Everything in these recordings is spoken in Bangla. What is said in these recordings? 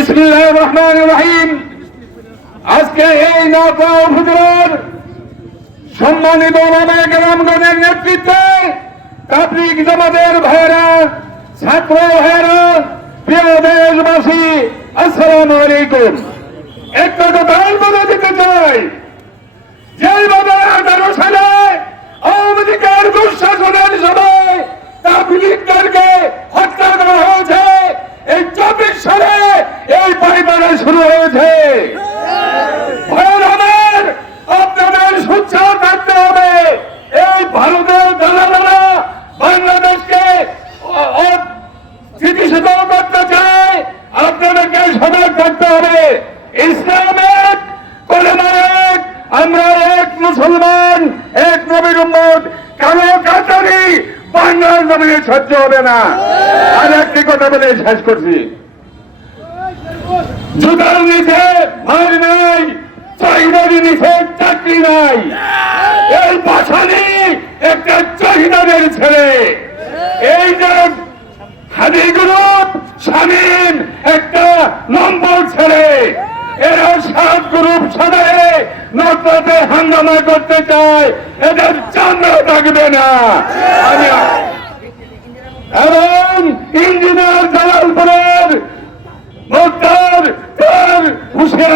বিসমিল্লাহ রহমান রহিম। আজকে এই নৌকা উপজেলার সম্মানিত ওলামায়ে কেরামগণের নেতৃত্বে তাবলিগ জামাতের ভাইরা ছাত্র ভাইরা প্রিয় দেশবাসী, আসসালামু আলাইকুম। একটা কথা বলে দিতে চাই। হয়েছে আপনাদের থাকতে হবে। এই ভারতের বাংলাদেশকে করতে চায়, আপনাদেরকে সজাগ থাকতে হবে। আমরা এক মুসলমান, এক নবীর উম্মত কালো কাতারি বাংলার জমিনে সহ্য হবে না। আর একটি কথা বলে শেষ করছি। জুতার নিচে ভাই নাই চাহিদারি নিচে চাকরি নাই। এই বাসানি একটা চাহিদাদের ছেলে। এই যে হাদি গ্রুপ স্বামীন একটা নম্বর ছেলে। এরা সাত গ্রুপ সাজায় নকলাতে হাঙ্গামা করতে চায়। এদের চামড়া থাকবে না। আমি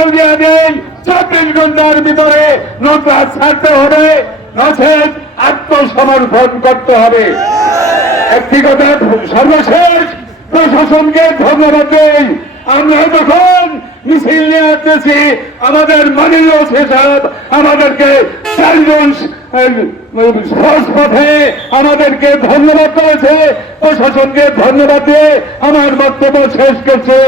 হুঁশিয়ার দিয়ে দেয় চব্বিশ ঘণ্টার ভিতরে নৌকা ছাড়তে হবে। নচেত আত্মসমর্পণ করতে হবে। একটি কথা সর্বশেষ, প্রশাসনকে ধন্যবাদ দেই। আমরা যখন মিছিল নিয়ে আসতেছি, আমাদের মানিল সেসব আমাদেরকে চারজন পথে আমাদেরকে ধন্যবাদ করেছে, প্রশাসনকে ধন্যবাদ দিয়ে আমার বক্তব্য শেষ করছে।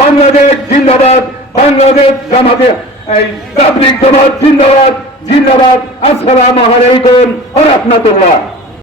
বাংলাদেশ জিন্দাবাদ, বাংলাদেশ জামাতে এই তাবলিক জামাত জিন্দাবাদ জিন্দাবাদ। আসসালাম আলাইকুম ওয়া রাহমাতুল্লাহ।